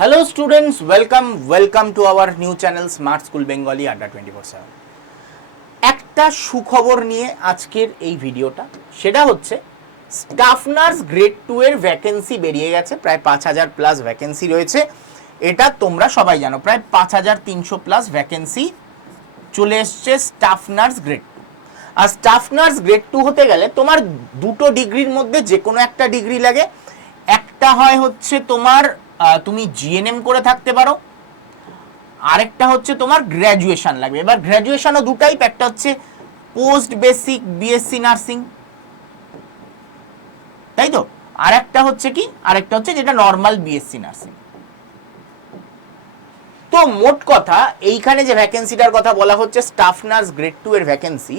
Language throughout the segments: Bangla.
Hello students welcome welcome to our new channel smart school Bengali Adda twenty four seven একটা সুখবর নিয়ে আজকের এই ভিডিওটা, সেটা হচ্ছে স্টাফ নার্স গ্রেড টু এর ভ্যাকেন্সি বেরিয়ে গেছে, প্রায় পাঁচ হাজার প্লাস ভ্যাকেন্সি রয়েছে। এটা তোমরা সবাই জানো, প্রায় পাঁচ হাজার তিনশো প্লাস ভ্যাকেন্সি চলে এসছে স্টাফ নার্স গ্রেড টু আর স্টাফ নার্স গ্রেড টু হতে গেলে তোমার দুটো ডিগ্রির মধ্যে যে কোনো একটা ডিগ্রি লাগে। একটা হয় হচ্ছে তোমার তুমি জিএনএম করে থাকতে পারো। আরেকটা হচ্ছে তোমার গ্র্যাজুয়েশন লাগবে। এবার গ্র্যাজুয়েশনও দু টাইপ একটা হচ্ছে পোস্ট বেসিক বিএসসি নার্সিং তাই তো? আরেকটা হচ্ছে কি? আরেকটা হচ্ছে যেটা নর্মাল বিএসসি নার্সিং তো মোট কথা, এইখানে যে ভ্যাকেন্সিটার কথা বলা হচ্ছে স্টাফ নার্স গ্রেড টু এর ভ্যাকেন্সি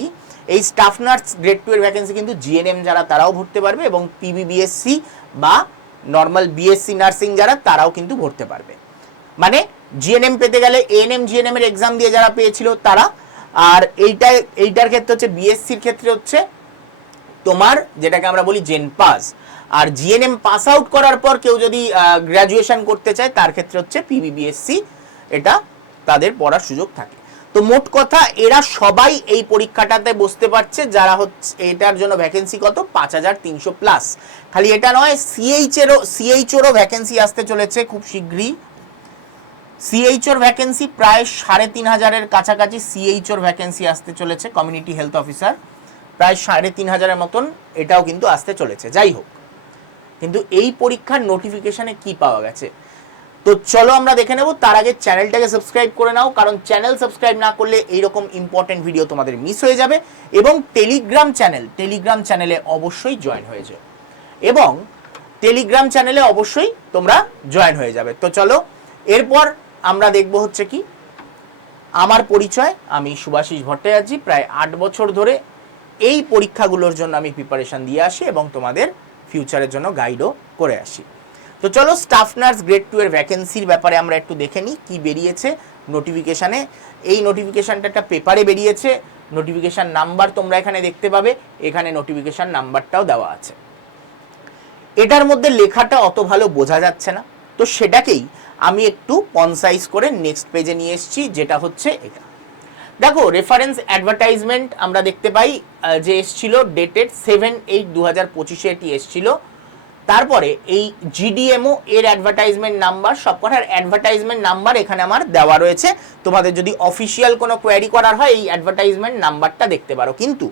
এই স্টাফ নার্স গ্রেড টু এর ভ্যাকেন্সি কিন্তু জিএনএম যারা, তারাও ভরতে পারবে এবং পিবিবিএসসি বা নর্মাল বিএসসি নার্সিং যারা, তারাও কিন্তু ভরতে পারবে। মানে জিএনএম পেতে গেলে এএনএম জিএনএম এর এক্সাম দিয়ে যারা পেয়েছিল তারা, আর এইটা এইটার ক্ষেত্রে হচ্ছে বিএসসির ক্ষেত্রে হচ্ছে তোমার, যেটাকে আমরা বলি জেন পাস আর জিএনএম পাস আউট করার পর কেউ যদি গ্র্যাজুয়েশন করতে চায়, তার ক্ষেত্রে হচ্ছে পিবিবিএসসি এটা তাদের পড়ার সুযোগ থাকে। তো মোট কথা, এরা সবাই এই পরীক্ষাটাতে বসতে পারছে, যারা হচ্ছে, এটার জন্য ভ্যাকেন্সি কত? পাঁচ হাজার তিনশো প্লাস খালি এটা নয় সিএইচ এরও সিএইচেরও ভ্যাকেন্সি আসতে চলেছে খুব শীঘ্রই। সিএইচওর ভ্যাকেন্সি প্রায় সাড়ে তিন হাজারের কাছাকাছি সিএইচওর ভ্যাকেন্সি আসতে চলেছে কমিউনিটি হেলথ অফিসার প্রায় সাড়ে তিন হাজারের মতন এটাও কিন্তু আসতে চলেছে, যাই হোক। কিন্তু এই পরীক্ষার নোটিফিকেশনে কি পাওয়া গেছে? তো চলো আমরা দেখে নেব, তার আগে চ্যানেলটাকে সাবস্ক্রাইব করে নাও, কারণ চ্যানেল সাবস্ক্রাইব না করলে এইরকম ইম্পর্টেন্ট ভিডিও তোমাদের মিস হয়ে যাবে, এবং টেলিগ্রাম চ্যানেল টেলিগ্রাম চ্যানেলে অবশ্যই জয়েন হয়ে যাও। এবং টেলিগ্রাম চ্যানেলে অবশ্যই তোমরা জয়েন হয়ে যাবে। তো চলো, এরপর আমরা দেখব হচ্ছে কি, আমার পরিচয়, আমি সুভাষিস ভট্টাচার্য, প্রায় আট বছর ধরে এই পরীক্ষাগুলোর জন্য আমি প্রিপারেশন দিয়ে আসি এবং তোমাদের ফিউচারের জন্য গাইডও করে আসি। তো চলো স্টাফ নার্স গ্রেড টু এর ভ্যাকেন্সির ব্যাপারে আমরা একটু দেখে নিই, কি বেরিয়েছে নোটিফিকেশানে এই নোটিফিকেশানটা একটা পেপারে বেরিয়েছে নোটিফিকেশান নাম্বার তোমরা এখানে দেখতে পাবে, এখানে নোটিফিকেশান নাম্বারটাও দেওয়া আছে। এটার মধ্যে লেখাটা অত ভালো বোঝা যাচ্ছে না, তো সেটাকেই আমি একটু কনসাইজ করে নেক্সট পেজে নিয়ে এসেছি, যেটা হচ্ছে এটা। দেখো রেফারেন্স অ্যাডভার্টাইজমেন্ট আমরা দেখতে পাই যে এসছিল ডেটেড সেভেন এইট দু হাজার পঁচিশে এটি এসছিল। তারপরে এই জিডিএমও এর অ্যাডভার্টাইজমেন্ট নাম্বার সবকটার অ্যাডভার্টাইজমেন্ট নাম্বার এখানে আমার দেওয়া রয়েছে। তোমাদের যদি অফিসিয়াল কোনো কোয়ারি করার হয়, এই অ্যাডভার্টাইজমেন্ট নাম্বারটা দেখতে পারো। কিন্তু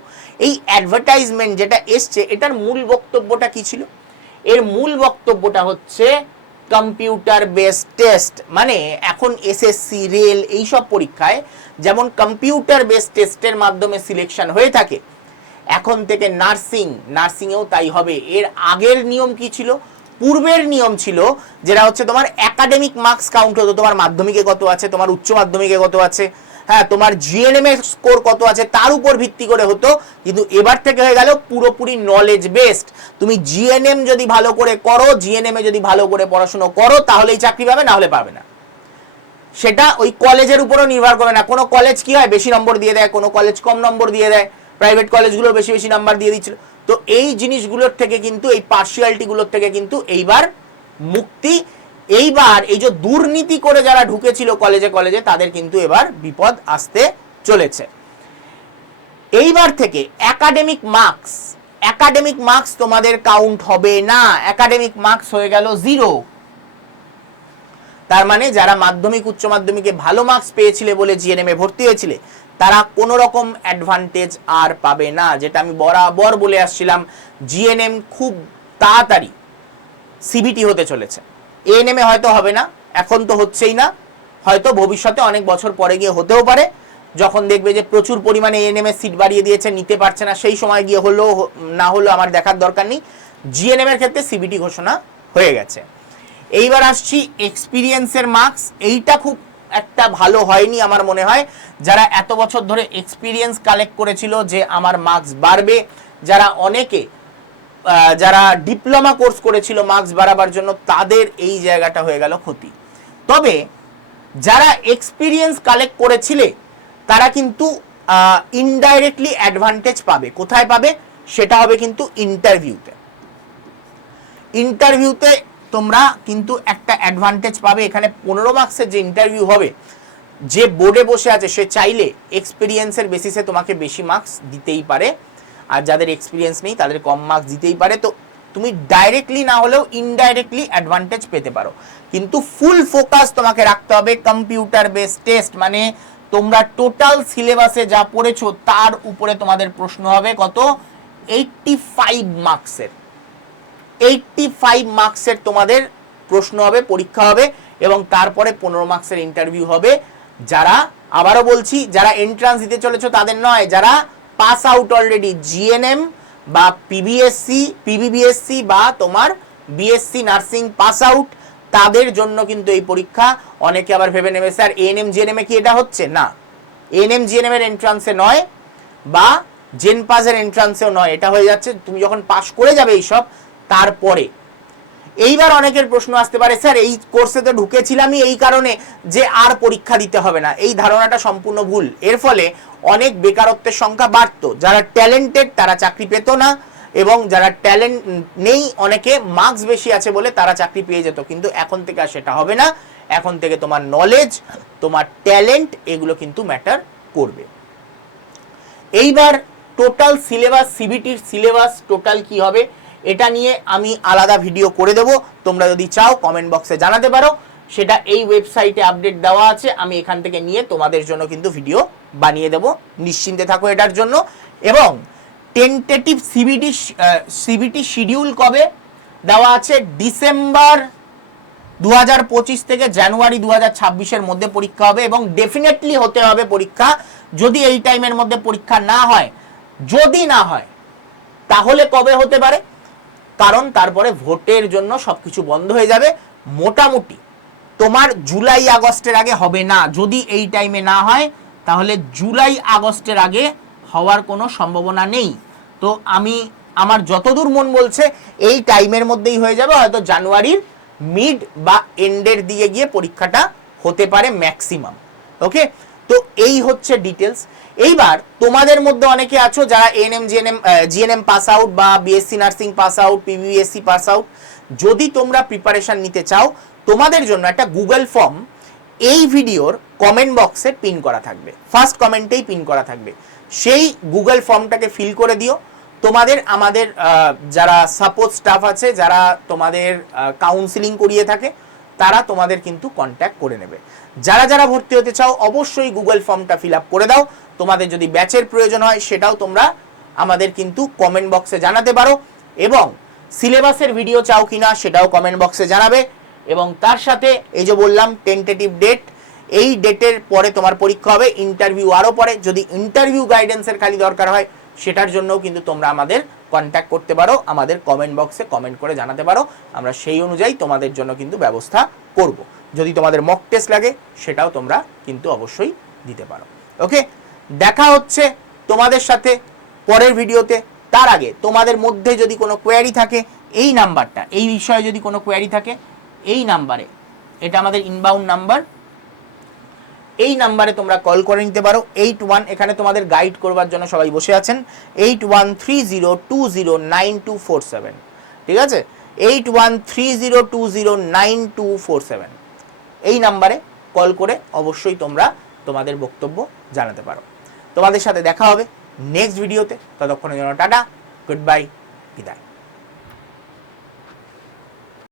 এই অ্যাডভার্টাইজমেন্ট যেটা এসছে, এটার মূল বক্তব্যটা কি ছিল? এর মূল বক্তব্যটা হচ্ছে কম্পিউটার বেস টেস্ট মানে এখন এসএসসি রেল এইসব পরীক্ষায় যেমন কম্পিউটার বেস টেস্টের মাধ্যমে সিলেকশন হয়ে থাকে এখন থেকে নার্সিং, নার্সিংয়েও তাই হবে। এর আগের নিয়ম কি ছিল? পূর্বের নিয়ম ছিল যেটা হচ্ছে তোমার একাডেমিক মার্কস কাউন্ট হতো, তোমার মাধ্যমিকে কত আছে, তোমার উচ্চ মাধ্যমিকে কত আছে হ্যাঁ তোমার জিএনএম এর স্কোর কত আছে, তার উপর ভিত্তি করে হতো। কিন্তু এবার থেকে হয়ে গেল পুরোপুরি নলেজ বেসড তুমি জিএনএম যদি ভালো করে করো জিএনএম এ যদি ভালো করে পড়াশুনো করো, তাহলেই চাকরি পাবে, না হলে পাবে না। সেটা ওই কলেজের উপরও নির্ভর করে না। কোনো কলেজ কি হয়? বেশি নম্বর দিয়ে দেয়, কোনো কলেজ কম নম্বর দিয়ে দেয়। প্রাইভেট কলেজগুলো বেশি বেশি নাম্বার দিয়ে দিচ্ছিল। তো এই জিনিসগুলোর থেকে কিন্তু, এই পার্সিয়ালিটিগুলোর থেকে কিন্তু এইবার মুক্তি, এইবার এই যে দুর্নীতি করে যারা ঢুকেছিল কলেজে কলেজে তাদের কিন্তু এবার বিপদ আসতে চলেছে। এইবার থেকে একাডেমিক মার্কস একাডেমিক মার্কস তোমাদের কাউন্ট হবে না। একাডেমিক মার্কস হয়ে গেল জিরো তার মানে যারা মাধ্যমিক, উচ্চ মাধ্যমিকে ভালো মার্কস পেয়েছিলে বলে জিএনএম এ ভর্তি হয়েছিলে তারা কোনো রকম অ্যাডভান্টেজ আর পাবে না, যেটা আমি বরাবর বলে আসছিলাম জিএনএম খুব তাড়াতাড়ি সিবিটি হতে চলেছে। এএনএম হয়তো হবে না, এখন তো হচ্ছেই না, হয়তো ভবিষ্যতে অনেক বছর পরে গিয়ে হতেও পারে। যখন দেখবে যে প্রচুর পরিমাণে এএনএম এর সিট বাড়িয়ে দিয়েছে, নিতে পারছে না, সেই সময় গিয়ে হলো না হলো আমার দেখার দরকার নেই। জিএনএম এর ক্ষেত্রে সিবিটি ঘোষণা হয়ে গেছে। এইবার আসছি এক্সপিরিয়েন্সের মার্কস এইটা খুব একটা ভালো হয়নি আমার মনে হয়। যারা এত বছর ধরে এক্সপিরিয়েন্স কালেক্ট করেছিল যে আমার মার্কস বাড়বে, যারা অনেকে যারা ডিপ্লোমা কোর্স করেছিল মার্কস বাড়াবার জন্য, তাদের এই জায়গাটা হয়ে গেল ক্ষতি। তবে যারা এক্সপিরিয়েন্স কালেক্ট করেছিলে, তারা কিন্তু ইনডাইরেক্টলি অ্যাডভান্টেজ পাবে। কোথায় পাবে? সেটা হবে কিন্তু ইন্টারভিউতে ইন্টারভিউতে তোমরা কিন্তু একটা অ্যাডভান্টেজ পাবে। এখানে পনেরো মার্কসের যে ইন্টারভিউ হবে, যে বোর্ডে বসে আছে, সে চাইলে এক্সপিরিয়েন্সের বেসিসে তোমাকে বেশি মার্কস দিতেই পারে। আর যাদের এক্সপিরিয়েন্স নেই, তাদের কম মার্কস দিতেই পারে। তো তুমি ডাইরেক্টলি না হলেও ইনডাইরেক্টলি অ্যাডভান্টেজ পেতে পারো। কিন্তু ফুল ফোকাস তোমাকে রাখতে হবে কম্পিউটার বেস টেস্ট মানে তোমরা টোটাল সিলেবাসে যা পড়েছো, তার উপরে তোমাদের প্রশ্ন হবে কত? এইটটি ফাইভ মার্কসের এইটটি ফাইভ মার্কসের তোমাদের প্রশ্ন হবে, পরীক্ষা হবে এবং তারপরে পনেরো মার্কসের ইন্টারভিউ হবে। যারা, আবারও বলছি, যারা এন্ট্রান্স দিতে চলেছো তাদের নয়, যারা পাস আউট অলরেডি জিএনএম বা পিবিএসসি পিবিবিএসসি বা তোমার বিএসসি নার্সিং পাস আউট তাদের জন্য কিন্তু এই পরীক্ষা। অনেকে আবার ভেবে নেবে, স্যার এএনএম জিএনএম কি এটা হচ্ছে? না। এএনএম জিএনএম এর এন্ট্রান্সে নয় বা জেন পাসের এন্ট্রান্সেও নয়। এটা হয়ে যাচ্ছে, তুমি যখন পাশ করে যাবে এইসব তারপরে। এইবার অনেকের প্রশ্ন আসতে পারে, স্যার, এই কোর্সে তো ঢুকেছিলামই এই কারণে যে আর পরীক্ষা দিতে হবে না। এই ধারণাটা সম্পূর্ণ ভুল। এর ফলে অনেক বেকারত্বের সংখ্যা বাড়তো। যারা ট্যালেন্টেড তারা চাকরি পেতো না এবং যারা ট্যালেন্ট নেই, অনেকে মার্কস বেশি আছে বলে তারা চাকরি পেয়ে যেত। কিন্তু এখন থেকে আর সেটা হবে না। এখন থেকে তোমার নলেজ তোমার ট্যালেন্ট এগুলো কিন্তু ম্যাটার করবে। এইবার টোটাল সিলেবাস সিবিটির সিলেবাস টোটাল কি হবে? এটা নিয়ে আমি আলাদা ভিডিও করে দেব। তোমরা যদি চাও কমেন্ট বক্সে জানাতে পারো। সেটা এই ওয়েবসাইটে আপডেট দেওয়া আছে। আমি এখান থেকে নিয়ে তোমাদের জন্য কিন্তু ভিডিও বানিয়ে দেব। নিশ্চিন্তে থাকো এটার জন্য। এবং টেন্টেটিভ সিবিটি সিবিটি শিডিউল কবে দেওয়া আছে? ডিসেম্বর দু পঁচিশ থেকে জানুয়ারি দু হাজার মধ্যে পরীক্ষা হবে এবং ডেফিনেটলি হতে হবে পরীক্ষা। যদি এই টাইমের মধ্যে পরীক্ষা না হয়, যদি না হয়, তাহলে কবে হতে পারে? কারণ তারপরে ভোটের জন্য সবকিছু বন্ধ হয়ে যাবে। মোটামুটি তোমার জুলাই আগস্টের আগে হবে না। যদি এই টাইমে না হয়, তাহলে জুলাই আগস্টের আগে হওয়ার কোনো সম্ভাবনা নেই। তো আমি, আমার যতদূর মন বলছে, এই টাইমের মধ্যেই হয়ে যাবে। হয়তো জানুয়ারির মিড বা এন্ডের দিকে গিয়ে পরীক্ষাটা হতে পারে ম্যাক্সিমাম ওকে তো এই হচ্ছে ডিটেলস এইবার তোমাদের মধ্যে অনেকে আছো যারা ANM GNM GNM pass out বা BSc nursing pass out PBSc pass out যদি তোমরা প্রিপারেশন নিতে চাও, তোমাদের জন্য একটা গুগল ফর্ম এই ভিডিওর কমেন্ট বক্সে পিন করা থাকবে। ফার্স্ট কমেন্টেই পিন করা থাকবে। সেই গুগল ফর্মটাকে ফিল করে দিও। তোমাদের, আমাদের যারা সাপোর্ট স্টাফ আছে, যারা তোমাদের কাউন্সিলিং করিয়ে থাকে তারা তোমাদের কিন্তু কন্ট্যাক্ট করে নেবে। যারা যারা ভর্তি হতে চাও, অবশ্যই গুগল ফর্মটা ফিল করে দাও। তোমাদের যদি ব্যাচের প্রয়োজন হয়, সেটাও তোমরা আমাদের কিন্তু কমেন্ট বক্সে জানাতে পারো এবং সিলেবাসের ভিডিও চাও কিনা, সেটাও কমেন্ট বক্সে জানাবে এবং তার সাথে এই যে বললাম টেন্টেটিভ ডেট এই ডেটের পরে তোমার পরীক্ষা হবে ইন্টারভিউ আরও পরে। যদি ইন্টারভিউ গাইডেন্সের খালি দরকার হয় সেটার জন্যও কিন্তু তোমরা আমাদের কন্ট্যাক্ট করতে পারো, আমাদের কমেন্ট বক্সে কমেন্ট করে জানাতে পারো। আমরা সেই অনুযায়ী তোমাদের জন্য কিন্তু ব্যবস্থা করব। যদি তোমাদের মক টেস্ট লাগে, সেটাও তোমরা কিন্তু অবশ্যই দিতে পারো। ওকে দেখা হচ্ছে তোমাদের সাথে পরের ভিডিওতে তার আগে তোমাদের মধ্যে যদি কোনো কোয়ারি থাকে, এই নাম্বারটা এই বিষয়ে যদি কোনো কোয়ারি থাকে, এই নাম্বারে এটা আমাদের ইনবাউন্ড নাম্বার এই নাম্বারে তোমরা কল করে নিতে পারো। এইট ওয়ান এখানে তোমাদের গাইড করবার জন্য সবাই বসে আছেন। Eight one three zero two zero nine two four seven ঠিক আছে? Eight one three zero two zero nine two four seven এই নাম্বারে কল করে অবশ্যই তোমরা তোমাদের বক্তব্য জানাতে পারো। তোমাদের সাথে দেখা হবে নেক্সট ভিডিওতে ততক্ষণের জন্য টাটা গুড বাই বিদায়।